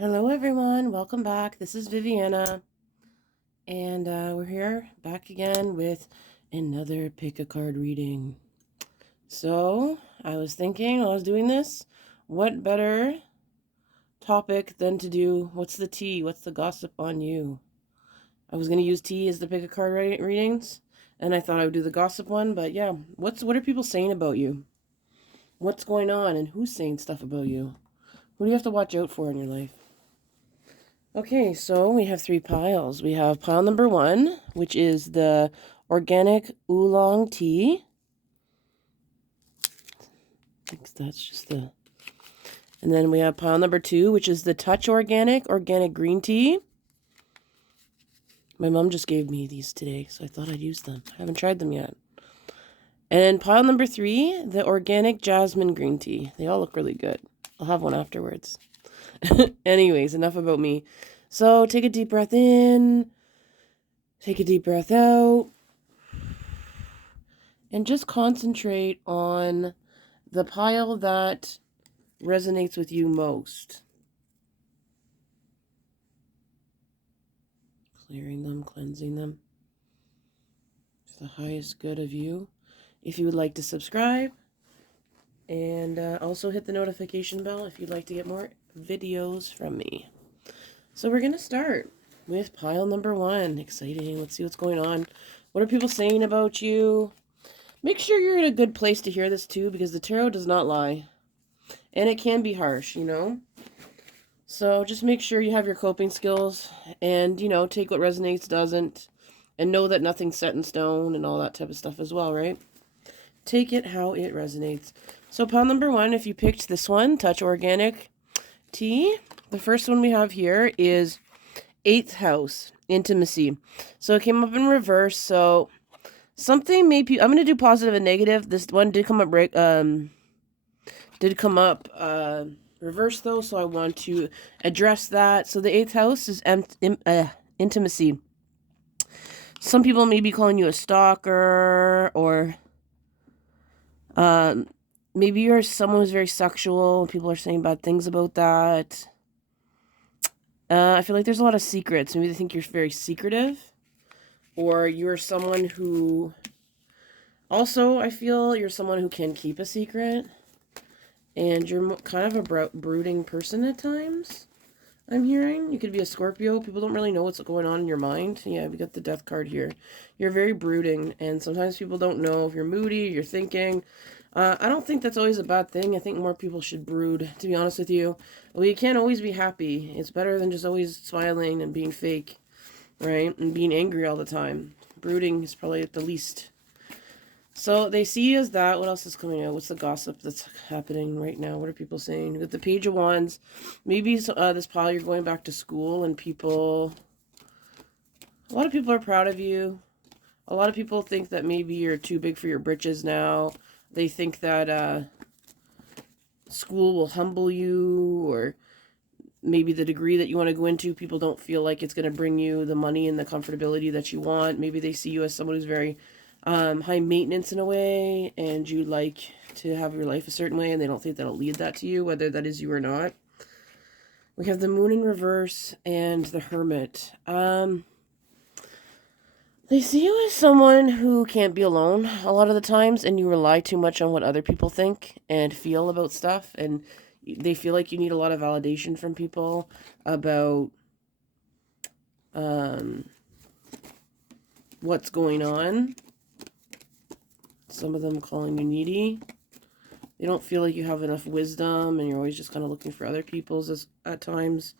Hello everyone, welcome back. This is Viviana, and we're here back again with another pick a card reading. So, I was thinking while I was doing this, what better topic than to do what's the tea, what's the gossip on you? I was going to use tea as the pick a card readings, and I thought I would do the gossip one, but yeah, what are people saying about you? What's going on and who's saying stuff about you? Who do you have to watch out for in your life? Okay, so we have three piles. We have pile number 1, which is the organic oolong tea. I think that's just the... And then we have pile number 2, which is the touch organic green tea. My mom just gave me these today, so I thought I'd use them. I haven't tried them yet. And pile number 3, the organic jasmine green tea. They all look really good. I'll have one afterwards. Anyways, enough about me. So take a deep breath in, take a deep breath out, and just concentrate on the pile that resonates with you most. Clearing them, cleansing them. For the highest good of you. If you would like to subscribe, and also hit the notification bell if you'd like to get more videos from me. So we're going to start with pile number 1. Exciting. Let's see what's going on. What are people saying about you? Make sure you're in a good place to hear this too, because the tarot does not lie. And it can be harsh, you know? So just make sure you have your coping skills and, you know, take what resonates, doesn't, and know that nothing's set in stone and all that type of stuff as well, right? Take it how it resonates. So pile number 1, if you picked this one, Touch Organic Tea, the first one we have here is 8th house, intimacy. So it came up in reverse, so something maybe, I'm going to do positive and negative. This one did come up reverse though, so I want to address that. So the 8th house is intimacy. Some people may be calling you a stalker, or maybe you're someone who's very sexual. People are saying bad things about that. I feel like there's a lot of secrets. Maybe they think you're very secretive, or you're someone who... Also, I feel you're someone who can keep a secret, and you're kind of a brooding person at times, I'm hearing. You could be a Scorpio. People don't really know what's going on in your mind. Yeah, we got the death card here. You're very brooding, and sometimes people don't know if you're moody, you're thinking. I don't think that's always a bad thing. I think more people should brood, to be honest with you. We can't always be happy. It's better than just always smiling and being fake, right? And being angry all the time. Brooding is probably the least. So they see you as that. What else is coming out? What's the gossip that's happening right now? What are people saying? With the Page of Wands, maybe this pile you're going back to school, and people... A lot of people are proud of you. A lot of people think that maybe you're too big for your britches now. They think that school will humble you, or maybe the degree that you want to go into, people don't feel like it's going to bring you the money and the comfortability that you want. Maybe they see you as someone who's very high maintenance in a way, and you like to have your life a certain way, and they don't think that'll lead that to you, whether that is you or not. We have the Moon in reverse and the Hermit. They see you as someone who can't be alone a lot of the times, and you rely too much on what other people think and feel about stuff, and they feel like you need a lot of validation from people about what's going on. Some of them calling you needy. They don't feel like you have enough wisdom, and you're always just kind of looking for other people's at times.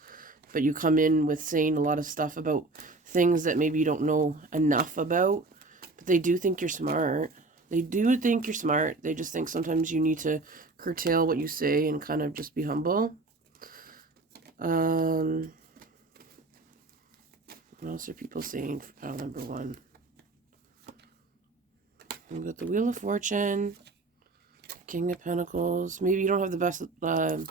But you come in with saying a lot of stuff about things that maybe you don't know enough about. But they do think you're smart. They do think you're smart. They just think sometimes you need to curtail what you say and kind of just be humble. What else are people saying for pile number 1? We've got the Wheel of Fortune, King of Pentacles. Maybe you don't have the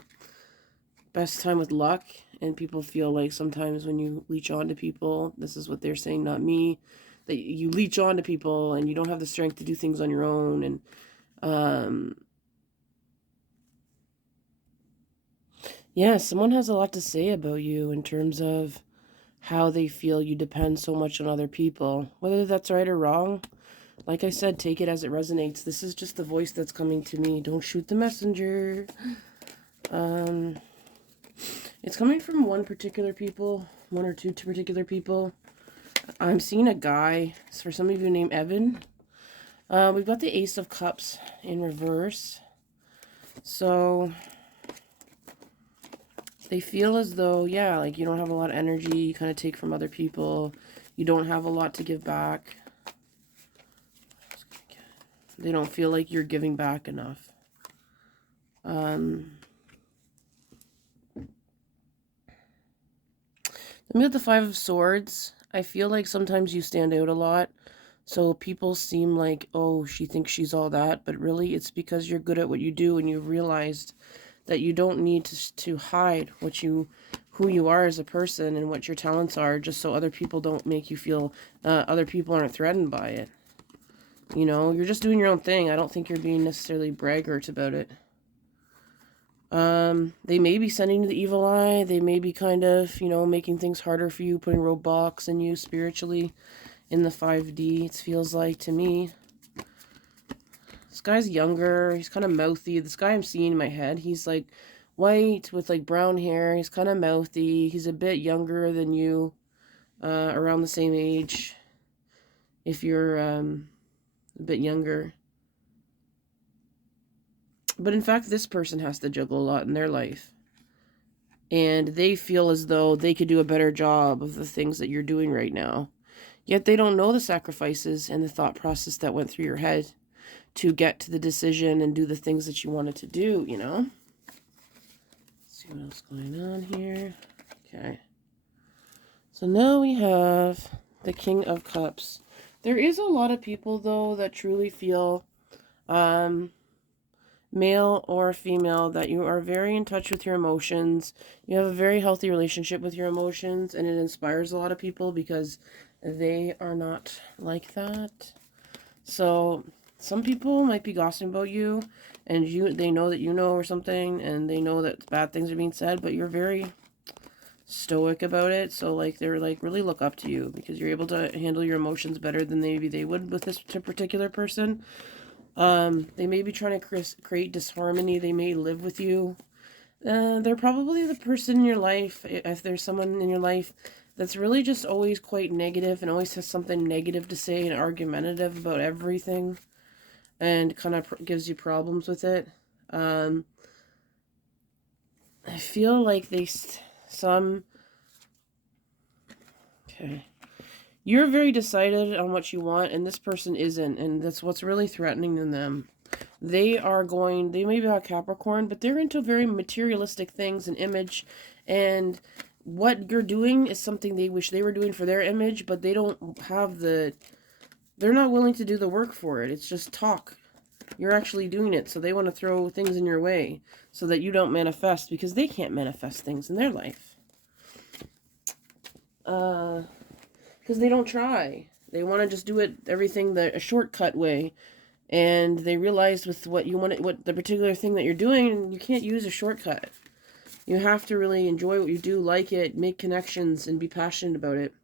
best time with luck, and people feel like sometimes when you leech on to people, this is what they're saying, not me, that you leech on to people and you don't have the strength to do things on your own, and Yeah, someone has a lot to say about you in terms of how they feel you depend so much on other people. Whether that's right or wrong, like I said, take it as it resonates. This is just the voice that's coming to me. Don't shoot the messenger. Um, it's coming from one or two particular people. I'm seeing a guy. It's for some of you named Evan. We've got the Ace of Cups in reverse. So they feel as though, yeah, like you don't have a lot of energy. You kind of take from other people. You don't have a lot to give back. They don't feel like you're giving back enough. Then we have the Five of Swords. I feel like sometimes you stand out a lot. So people seem like, oh, she thinks she's all that. But really, it's because you're good at what you do and you've realized that you don't need to hide who you are as a person and what your talents are just so other people don't make you feel, other people aren't threatened by it. You know, you're just doing your own thing. I don't think you're being necessarily braggart about it. They may be sending you the evil eye. They may be kind of, you know, making things harder for you, putting roadblocks in you spiritually in the 5D, it feels like to me. This guy's younger. He's kind of mouthy. This guy I'm seeing in my head, he's like white with like brown hair. He's kind of mouthy. He's a bit younger than you, around the same age. If you're a bit younger. But in fact, this person has to juggle a lot in their life. And they feel as though they could do a better job of the things that you're doing right now. Yet they don't know the sacrifices and the thought process that went through your head to get to the decision and do the things that you wanted to do, you know? Let's see what else going on here. Okay. So now we have the King of Cups. There is a lot of people, though, that truly feel, male or female, that you are very in touch with your emotions. You have a very healthy relationship with your emotions, and it inspires a lot of people because they are not like that. So some people might be gossiping about you, and they know that you know or something, and they know that bad things are being said, but you're very stoic about it. So like they're like really look up to you because you're able to handle your emotions better than maybe they would with this particular person. They may be trying to create disharmony. They may live with you. They're probably the person in your life, if there's someone in your life that's really just always quite negative and always has something negative to say and argumentative about everything and kind of gives you problems with it. I feel like okay. You're very decided on what you want, and this person isn't, and that's what's really threatening in them. They may be a Capricorn, but they're into very materialistic things and image, and what you're doing is something they wish they were doing for their image, but they don't have they're not willing to do the work for it. It's just talk. You're actually doing it, so they want to throw things in your way so that you don't manifest because they can't manifest things in their life. Because they don't try. They want to just do everything a shortcut way. And they realize with what the particular thing that you're doing, you can't use a shortcut. You have to really enjoy what you do, like it, make connections, and be passionate about it.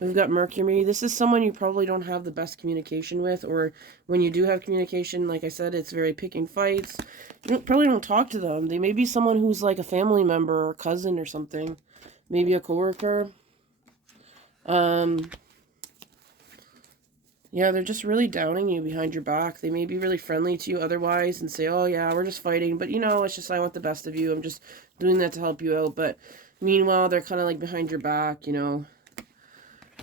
We've got Mercury. This is someone you probably don't have the best communication with, or when you do have communication, like I said, it's very picking fights. You probably don't talk to them. They may be someone who's like a family member or cousin or something. Maybe a coworker. Yeah, they're just really downing you behind your back. They may be really friendly to you otherwise and say, oh yeah, we're just fighting. But you know, it's just I want the best of you. I'm just doing that to help you out. But meanwhile, they're kind of like behind your back, you know.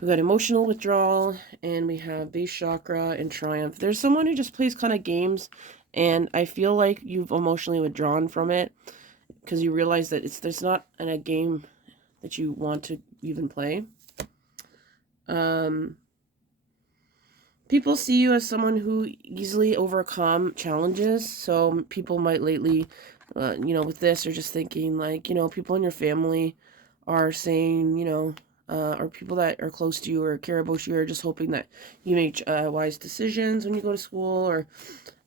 We've got emotional withdrawal, and we have base chakra and triumph. There's someone who just plays kind of games, and I feel like you've emotionally withdrawn from it because you realize that there's not a game that you want to even play. People see you as someone who easily overcome challenges. So people might lately, you know, with this are just thinking like, you know, people in your family are saying, you know, or people that are close to you or care about you are just hoping that you make wise decisions when you go to school, or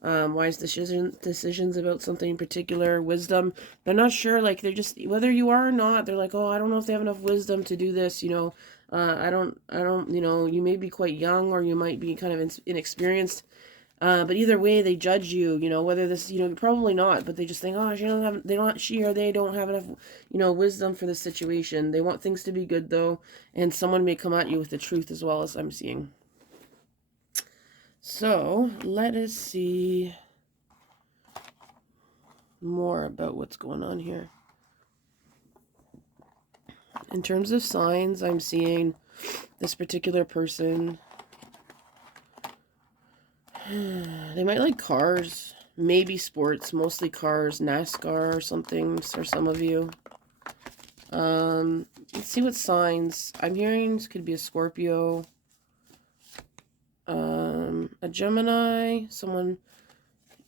Wise decisions about something in particular, wisdom. They're not sure, like they're just, whether you are or not, they're like, oh, I don't know if they have enough wisdom to do this, you know. I don't, you know, you may be quite young or you might be kind of inexperienced. But either way, they judge you, you know, whether this, you know, probably not, but they just think, oh, she or they don't have enough, you know, wisdom for this situation. They want things to be good though, and someone may come at you with the truth as well, as I'm seeing. So, let us see more about what's going on here. In terms of signs, I'm seeing this particular person, they might like cars, maybe sports, mostly cars, NASCAR or something for some of you. Let's see what signs. I'm hearing this could be a Scorpio, a Gemini, someone,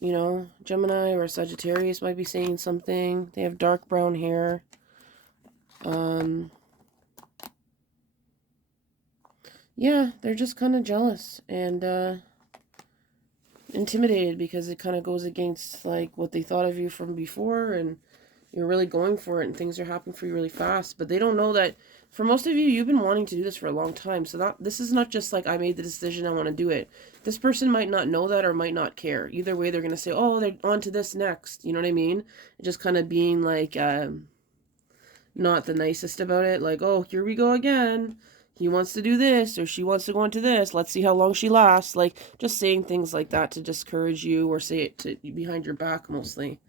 you know, Gemini or a Sagittarius might be saying something. They have dark brown hair. Yeah, they're just kind of jealous and intimidated because it kind of goes against like what they thought of you from before, and you're really going for it and things are happening for you really fast. But they don't know that for most of you, you've been wanting to do this for a long time. So this is not just like, I made the decision, I want to do it. This person might not know that or might not care. Either way, they're going to say, oh, they're on to this next. You know what I mean? Just kind of being like, not the nicest about it. Like, oh, here we go again. He wants to do this or she wants to go into this. Let's see how long she lasts. Like, just saying things like that to discourage you or say it to behind your back mostly.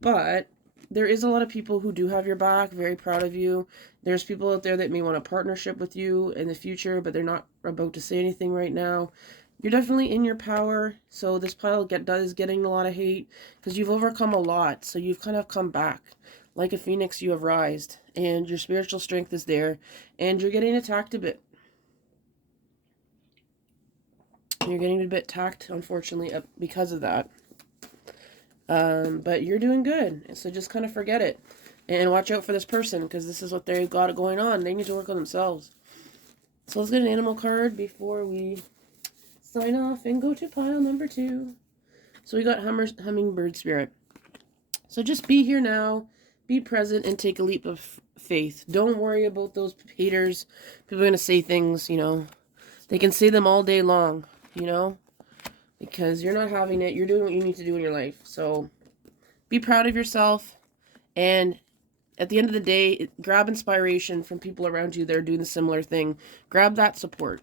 But there is a lot of people who do have your back, very proud of you. There's people out there that may want a partnership with you in the future, but they're not about to say anything right now. You're definitely in your power. So this pile is getting a lot of hate because you've overcome a lot. So you've kind of come back. Like a phoenix, you have rised, and your spiritual strength is there, and you're getting attacked a bit. You're getting a bit attacked, unfortunately, because of that. But you're doing good, so just kind of forget it. And watch out for this person, because this is what they've got going on. They need to work on themselves. So let's get an animal card before we sign off and go to pile number 2. So we got hummingbird spirit. So just be here now. Be present and take a leap of faith. Don't worry about those haters. People are going to say things, you know. They can say them all day long, you know. Because you're not having it. You're doing what you need to do in your life. So be proud of yourself. And at the end of the day, grab inspiration from people around you that are doing the similar thing. Grab that support.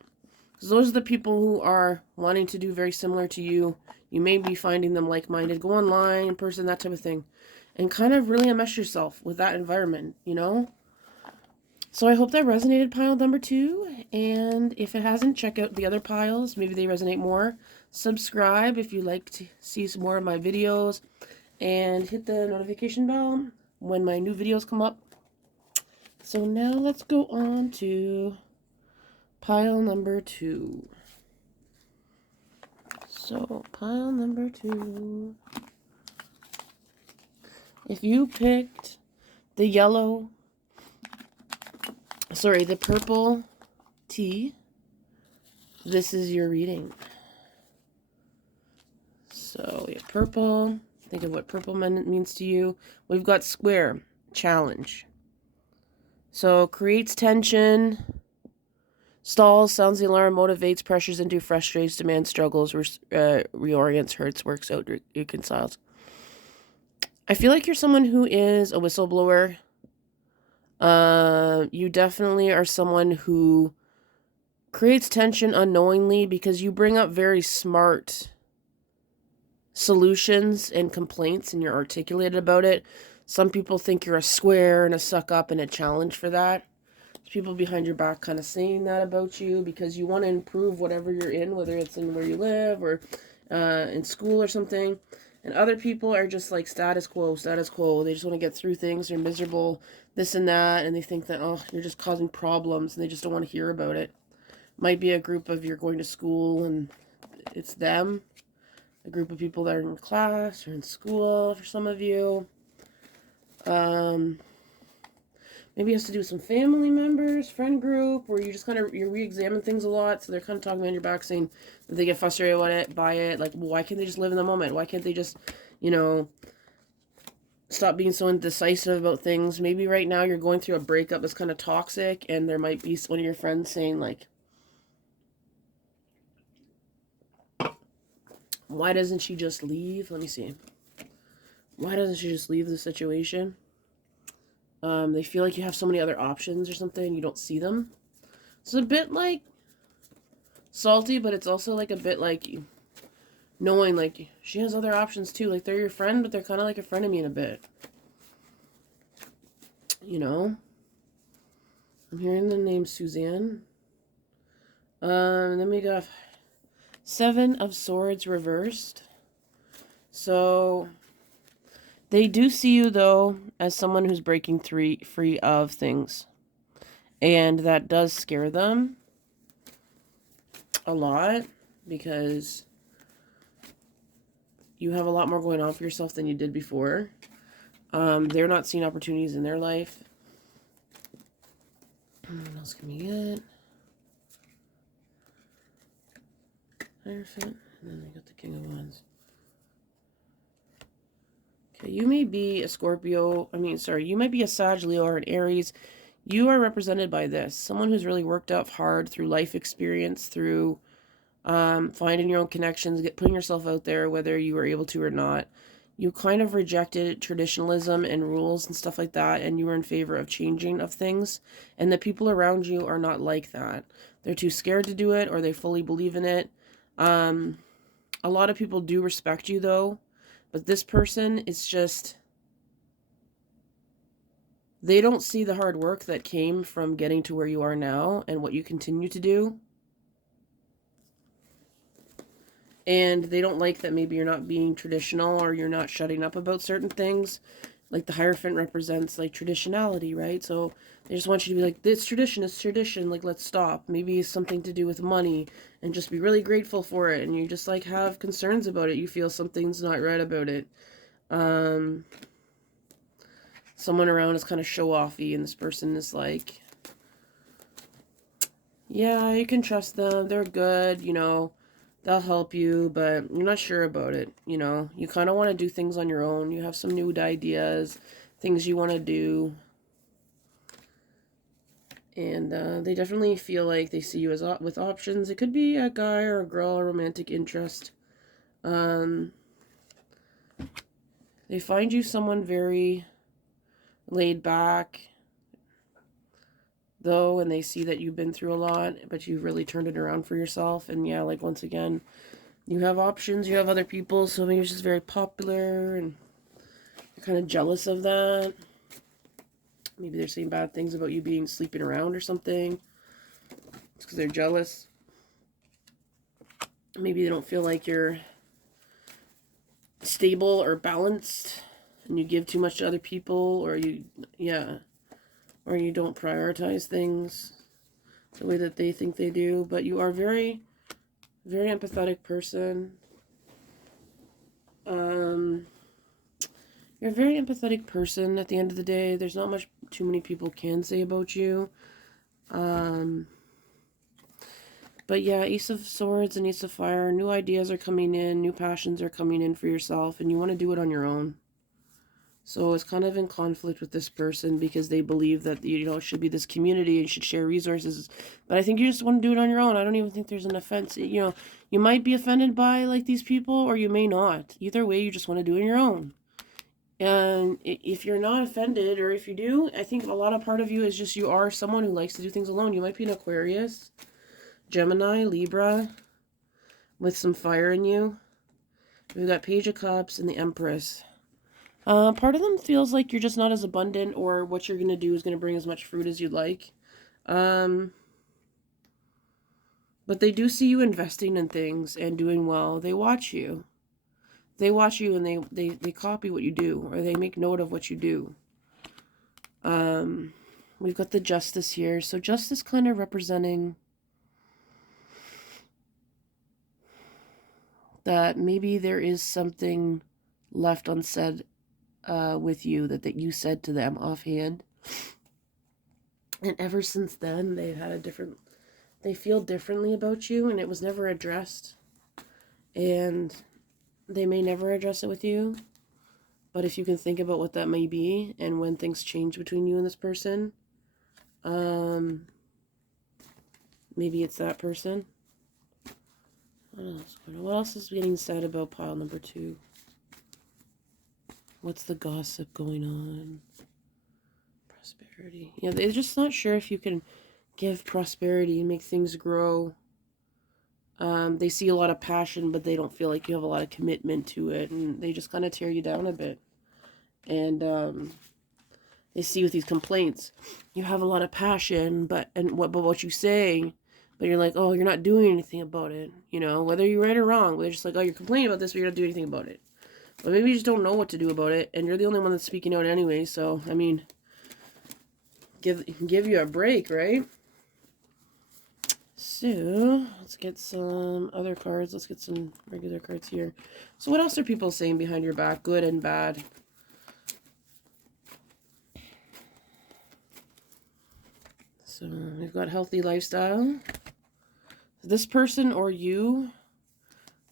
Because those are the people who are wanting to do very similar to you. You may be finding them like-minded. Go online, in person, that type of thing. And kind of really enmesh yourself with that environment, you know? So I hope that resonated, pile number 2. And if it hasn't, check out the other piles. Maybe they resonate more. Subscribe if you like to see some more of my videos. And hit the notification bell when my new videos come up. So now let's go on to pile number 2. So pile number 2. If you picked the the purple tea, this is your reading. So we have purple. Think of what purple means to you. We've got square, challenge. So creates tension, stalls, sounds the alarm, motivates, pressures into, frustrates, demands, struggles, reorients, hurts, works out, reconciles. I feel like you're someone who is a whistleblower. You definitely are someone who creates tension unknowingly because you bring up very smart solutions and complaints and you're articulated about it. Some people think you're a square and a suck up and a challenge for that. There's people behind your back kind of saying that about you because you want to improve whatever you're in, whether it's in where you live or in school or something. And other people are just like status quo, status quo. They just want to get through things. They're miserable, this and that. And they think that, oh, you're just causing problems and they just don't want to hear about it. Might be a group of you're going to school and it's them. A group of people that are in class or in school for some of you. Maybe Maybe it has to do with some family members, friend group, where you just kind of, you re-examine things a lot. So they're kind of talking behind your back saying that they get frustrated by it. Like, well, why can't they just live in the moment? Why can't they just, you know, stop being so indecisive about things? Maybe right now you're going through a breakup that's kind of toxic, and there might be one of your friends saying, like, why doesn't she just leave? Let me see. Why doesn't she just leave the situation? They feel like you have so many other options or something. You don't see them. It's a bit like salty, but it's also like a bit like knowing like she has other options too. Like they're your friend, but they're kind of like a friend of me in a bit. You know? I'm hearing the name Suzanne. Then we got 7 of Swords reversed. So they do see you, though, as someone who's breaking free of things. And that does scare them a lot because you have a lot more going on for yourself than you did before. They're not seeing opportunities in their life. What else can we get? Hierophant. And then we got the King of Wands. Okay, you may be a Scorpio. You might be a Sag, Leo, or an Aries. You are represented by this. Someone who's really worked up hard through life experience, through finding your own connections, putting yourself out there, whether you were able to or not. You kind of rejected traditionalism and rules and stuff like that, and you were in favor of changing of things. And the people around you are not like that. They're too scared to do it, or they fully believe in it. A lot of people do respect you, though. But this person is just, they don't see the hard work that came from getting to where you are now and what you continue to do. And they don't like that maybe you're not being traditional or you're not shutting up about certain things. Like the Hierophant represents like traditionality, right? So they just want you to be like, it's tradition, like let's stop. Maybe it's something to do with money and just be really grateful for it. And you just like have concerns about it. You feel something's not right about it. Someone around is kind of show-offy, and this person is like, yeah, you can trust them, they're good, you know, they'll help you, but you're not sure about it, you know. You kind of want to do things on your own. You have some new ideas, things you want to do, and they definitely feel like they see you as with options. It could be a guy or a girl, a romantic interest. They find you someone very laid back, though, and they see that you've been through a lot, but you've really turned it around for yourself. And yeah, like once again, you have options, you have other people, so maybe you're just very popular and you're kind of jealous of that. Maybe they're saying bad things about you being sleeping around or something. It's because they're jealous. Maybe they don't feel like you're stable or balanced and you give too much to other people, or you don't prioritize things the way that they think they do. But you are very, very empathetic person. You're a very empathetic person at the end of the day. There's not much too many people can say about you. But yeah, Ace of Swords and Ace of Fire, new ideas are coming in, new passions are coming in for yourself, and you want to do it on your own. So it's kind of in conflict with this person because they believe that, you know, it should be this community and should share resources. But I think you just want to do it on your own. I don't even think there's an offense. You know, you might be offended by, like, these people, or you may not. Either way, you just want to do it on your own. And if you're not offended, or if you do, I think a lot of part of you is just you are someone who likes to do things alone. You might be an Aquarius, Gemini, Libra, with some fire in you. We've got Page of Cups and the Empress. Part of them feels like you're just not as abundant, or what you're going to do is going to bring as much fruit as you'd like. But they do see you investing in things and doing well. They watch you. They watch you and they copy what you do, or they make note of what you do. We've got the Justice here. So Justice kind of representing that maybe there is something left unsaid with you that you said to them offhand. And ever since then, they've had a different, they feel differently about you, and it was never addressed. And they may never address it with you. But if you can think about what that may be, and when things change between you and this person, maybe it's that person. What else is getting said about pile number 2? What's the gossip going on? Prosperity. Yeah, they're just not sure if you can give prosperity and make things grow. They see a lot of passion, but they don't feel like you have a lot of commitment to it, and they just kind of tear you down a bit. And they see with these complaints, you have a lot of passion, but what you say, but you're like, oh, you're not doing anything about it. You know, whether you're right or wrong, they're just like, oh, you're complaining about this, but you're not doing anything about it. But maybe you just don't know what to do about it, and you're the only one that's speaking out anyway. So I mean, give you a break, right? So, let's get some other cards. Let's get some regular cards here. So what else are people saying behind your back, good and bad? So, we've got healthy lifestyle. This person or you,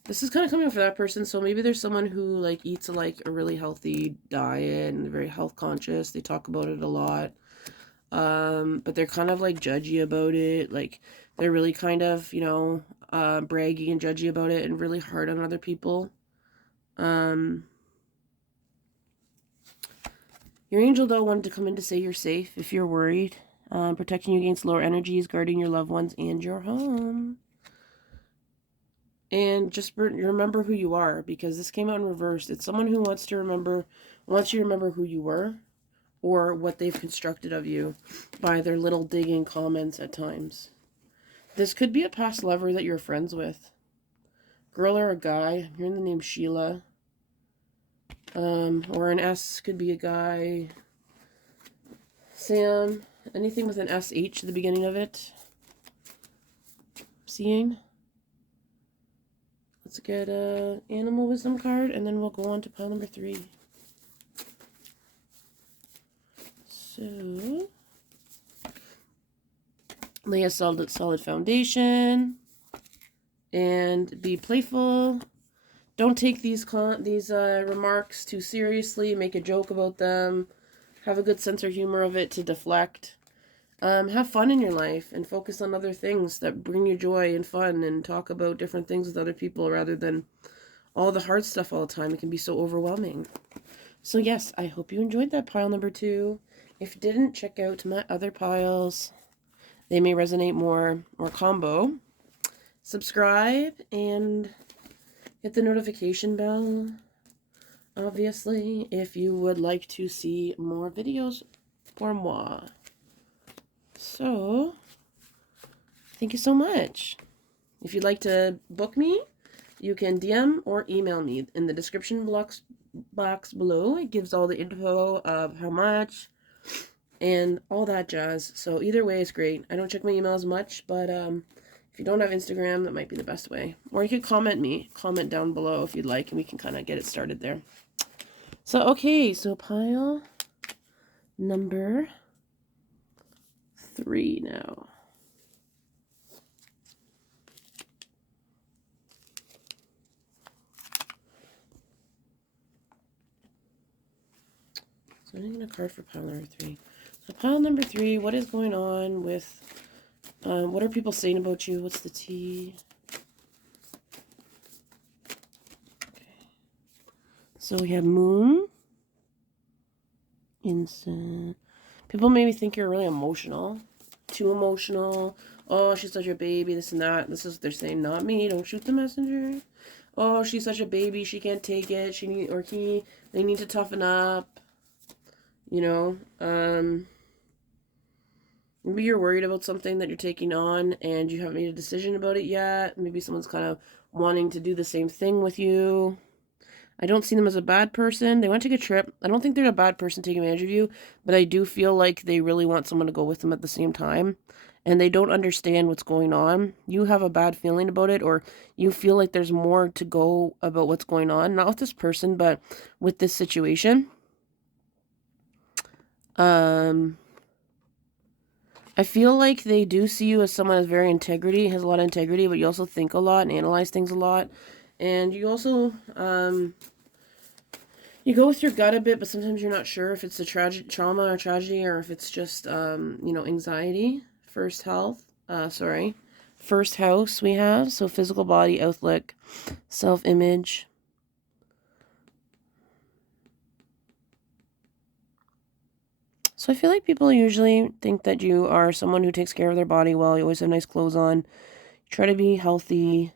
this is kind of coming up for that person. So maybe there's someone who like eats like a really healthy diet and very health conscious. They talk about it a lot. But they're kind of like judgy about it. Like they're really kind of, you know, braggy and judgy about it and really hard on other people. Your angel though wanted to come in to say you're safe if you're worried. Protecting you against lower energies, guarding your loved ones and your home. And just remember who you are, because this came out in reverse. It's someone who wants you to remember who you were, or what they've constructed of you by their little digging comments at times. This could be a past lover that you're friends with. Girl or a guy. I'm hearing the name Sheila. Or an S could be a guy. Sam. Anything with an SH at the beginning of it. Seeing. Let's get a animal wisdom card, and then we'll go on to pile number 3. So, lay a solid foundation, and be playful. Don't take these remarks too seriously. Make a joke about them. Have a good sense of humor of it to deflect. Have fun in your life and focus on other things that bring you joy and fun, and talk about different things with other people rather than all the hard stuff all the time. It can be so overwhelming. So yes, I hope you enjoyed that pile number 2. If you didn't, check out my other piles. They may resonate more or combo. Subscribe and hit the notification bell, obviously, if you would like to see more videos for moi. So, thank you so much. If you'd like to book me, you can DM or email me in the description box below. It gives all the info of how much and all that jazz. So either way is great. I don't check my emails much, but if you don't have Instagram, that might be the best way. Or you could comment down below if you'd like, and we can kind of get it started there. So, okay, so pile number 3 now. So I'm getting a card for pile number 3. So pile number 3, what is going on with, what are people saying about you? What's the tea? Okay. So we have Moon. Insta. People maybe think you're really emotional. Too emotional. Oh, she's such a baby, this and that. This is what they're saying. Not me. Don't shoot the messenger. Oh, she's such a baby. She can't take it. They need to toughen up. You know, maybe you're worried about something that you're taking on and you haven't made a decision about it yet. Maybe someone's kind of wanting to do the same thing with you. I don't see them as a bad person. They want to take a trip. I don't think they're a bad person taking advantage of you, but I do feel like they really want someone to go with them at the same time, and they don't understand what's going on. You have a bad feeling about it, or you feel like there's more to go about what's going on, not with this person, but with this situation. I feel like they do see you as someone that's very integrity, has a lot of integrity, but you also think a lot and analyze things a lot. And you also, you go with your gut a bit, but sometimes you're not sure if it's a trauma or tragedy, or if it's just, you know, anxiety. First house we have. So physical body, outlook, self-image. So I feel like people usually think that you are someone who takes care of their body well. You always have nice clothes on. You try to be healthy.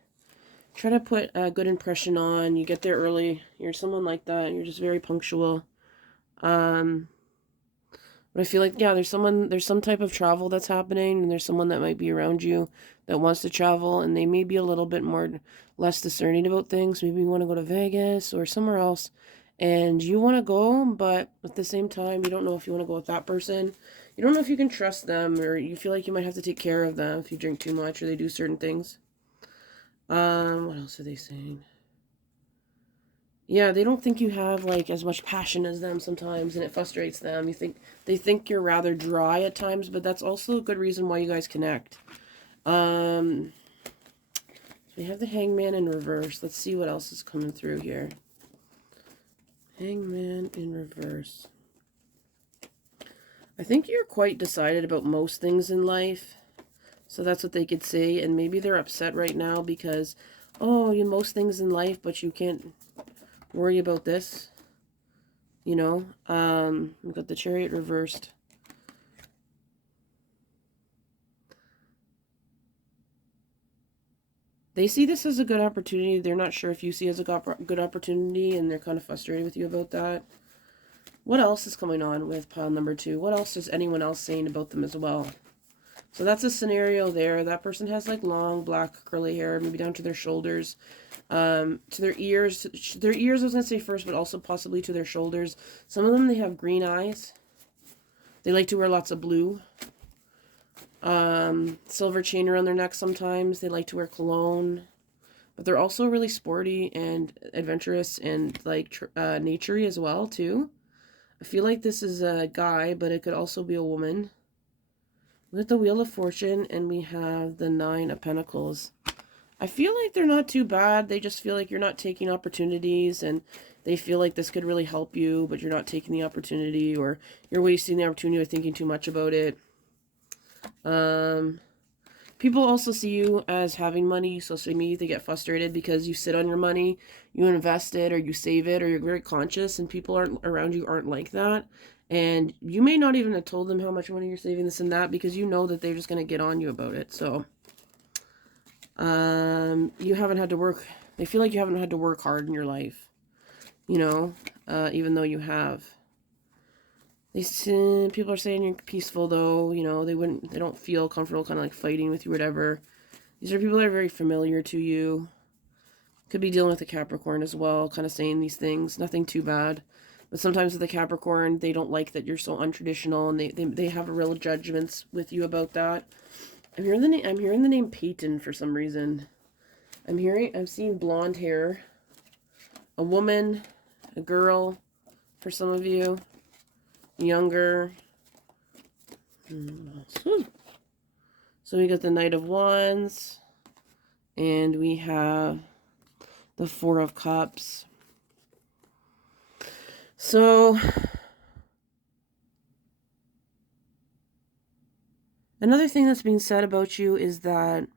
Try to put a good impression on. You get there early. You're someone like that. You're just very punctual. But I feel like, yeah, there's some type of travel that's happening, and there's someone that might be around you that wants to travel, and they may be a little bit less discerning about things. Maybe you want to go to Vegas or somewhere else, and you want to go, but at the same time, you don't know if you want to go with that person. You don't know if you can trust them, or you feel like you might have to take care of them if you drink too much or they do certain things. What else are they saying? Yeah, they don't think you have like as much passion as them sometimes, and it frustrates them. They think you're rather dry at times, but that's also a good reason why you guys connect. So we have the Hangman in reverse. Let's see what else is coming through here. Hangman in reverse. I think you're quite decided about most things in life. So that's what they could say, and maybe they're upset right now because, oh, you most things in life, but you can't worry about this. You know, we've got the Chariot reversed. They see this as a good opportunity. They're not sure if you see it as a good opportunity, and they're kind of frustrated with you about that. What else is going on with pile number 2? What else is anyone else saying about them as well? So that's a scenario there. That person has like long black curly hair, maybe down to their shoulders, to their ears. Their ears, I was going to say first, but also possibly to their shoulders. Some of them, they have green eyes. They like to wear lots of blue. Silver chain around their neck sometimes. They like to wear cologne. But they're also really sporty and adventurous and like naturey as well too. I feel like this is a guy, but it could also be a woman. With the Wheel of Fortune, and we have the 9 of Pentacles. I feel like they're not too bad. They just feel like you're not taking opportunities, and they feel like this could really help you, but you're not taking the opportunity, or you're wasting the opportunity or thinking too much about it. People also see you as having money, so maybe they get frustrated because you sit on your money, you invest it, or you save it, or you're very conscious, and people around you aren't like that. And you may not even have told them how much money you're saving, this and that, because you know that they're just going to get on you about it. So, you haven't had to work. They feel like you haven't had to work hard in your life, you know, even though you have. People are saying you're peaceful, though, you know, they don't feel comfortable kind of like fighting with you or whatever. These are people that are very familiar to you. Could be dealing with a Capricorn as well, kind of saying these things. Nothing too bad. But sometimes with a Capricorn, they don't like that you're so untraditional, and they have real judgments with you about that. I'm hearing the name Peyton for some reason. I'm seeing blonde hair. A woman, a girl, for some of you. Younger. So we got the Knight of Wands. And we have the 4 of Cups. So, another thing that's being said about you is that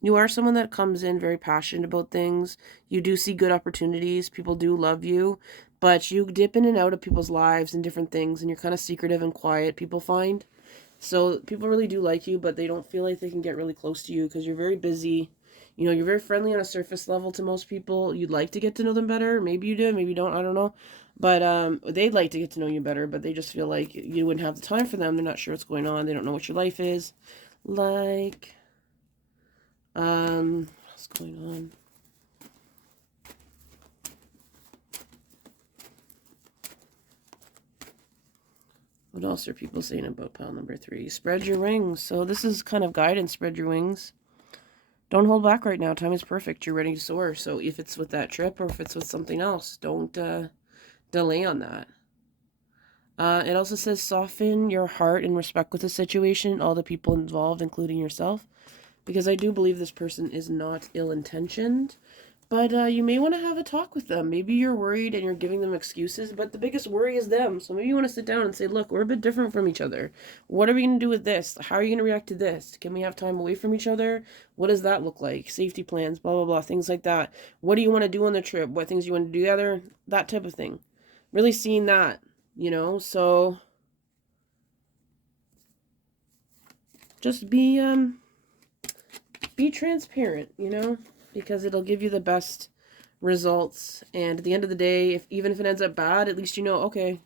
you are someone that comes in very passionate about things. You do see good opportunities. People do love you. But you dip in and out of people's lives and different things, and you're kind of secretive and quiet, people find. So people really do like you, but they don't feel like they can get really close to you because you're very busy. You know, you're very friendly on a surface level to most people. You'd like to get to know them better. Maybe you do, maybe you don't, I don't know. But they'd like to get to know you better, but they just feel like you wouldn't have the time for them. They're not sure what's going on. They don't know what your life is like. What's going on? What else are people saying about pile number 3? Spread your wings. So this is kind of guidance. Spread your wings. Don't hold back right now. Time is perfect. You're ready to soar. So if it's with that trip or if it's with something else, don't delay on that. It also says soften your heart and respect with the situation, all the people involved, including yourself. Because I do believe this person is not ill-intentioned. But you may want to have a talk with them. Maybe you're worried and you're giving them excuses, but the biggest worry is them. So maybe you want to sit down and say, look, we're a bit different from each other. What are we going to do with this? How are you going to react to this? Can we have time away from each other? What does that look like? Safety plans, blah, blah, blah, things like that. What do you want to do on the trip? What things you want to do together? That type of thing. Really seeing that, so just be transparent, because it'll give you the best results. And at the end of the day, even if it ends up bad, at least okay,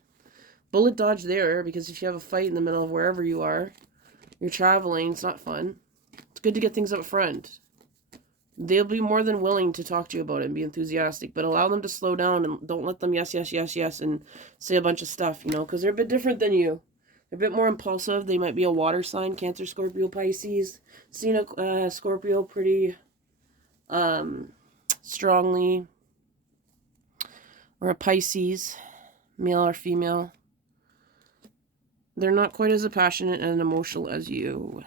bullet dodge there, because if you have a fight in the middle of wherever you are, you're traveling, it's not fun. It's good to get things up front. They'll be more than willing to talk to you about it and be enthusiastic, but allow them to slow down and don't let them yes, yes, yes, yes, and say a bunch of stuff, because they're a bit different than you. They're a bit more impulsive. They might be a water sign, Cancer, Scorpio, Pisces. Seen a Scorpio pretty strongly, or a Pisces, male or female. They're not quite as passionate and emotional as you.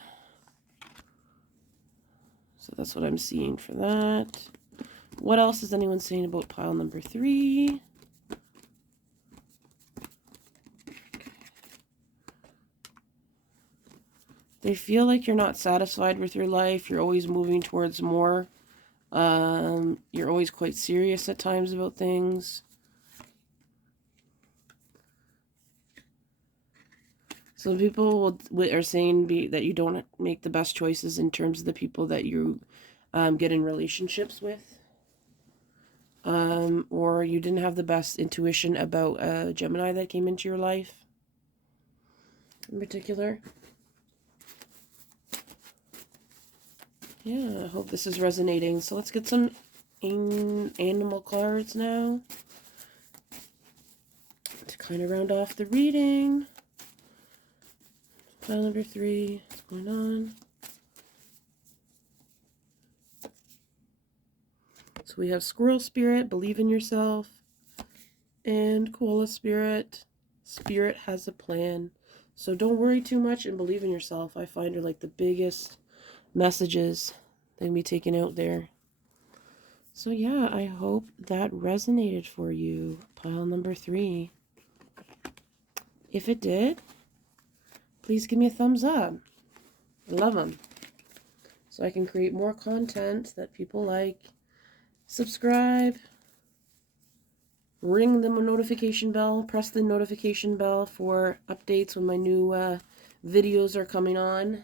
So that's what I'm seeing for that. What else is anyone saying about pile number 3? They feel like you're not satisfied with your life. You're always moving towards more. You're always quite serious at times about things. So people are saying that you don't make the best choices in terms of the people that you get in relationships with. Or you didn't have the best intuition about a Gemini that came into your life in particular. Yeah, I hope this is resonating. So let's get some animal cards now to kind of round off the reading. Pile number 3, what's going on? So we have Squirrel Spirit, believe in yourself, and Koala Spirit, Spirit has a plan. So don't worry too much and believe in yourself. I find are like the biggest messages that can be taken out there. So yeah, I hope that resonated for you, pile number 3. If it did, please give me a thumbs up. I love them. So I can create more content that people like. Subscribe. Ring the notification bell. Press the notification bell for updates when my new videos are coming on.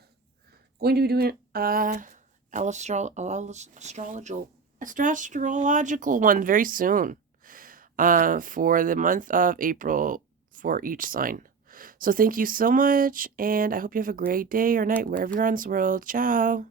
Going to be doing astrological one very soon. For the month of April for each sign. So thank you so much, and I hope you have a great day or night wherever you're on this world. Ciao.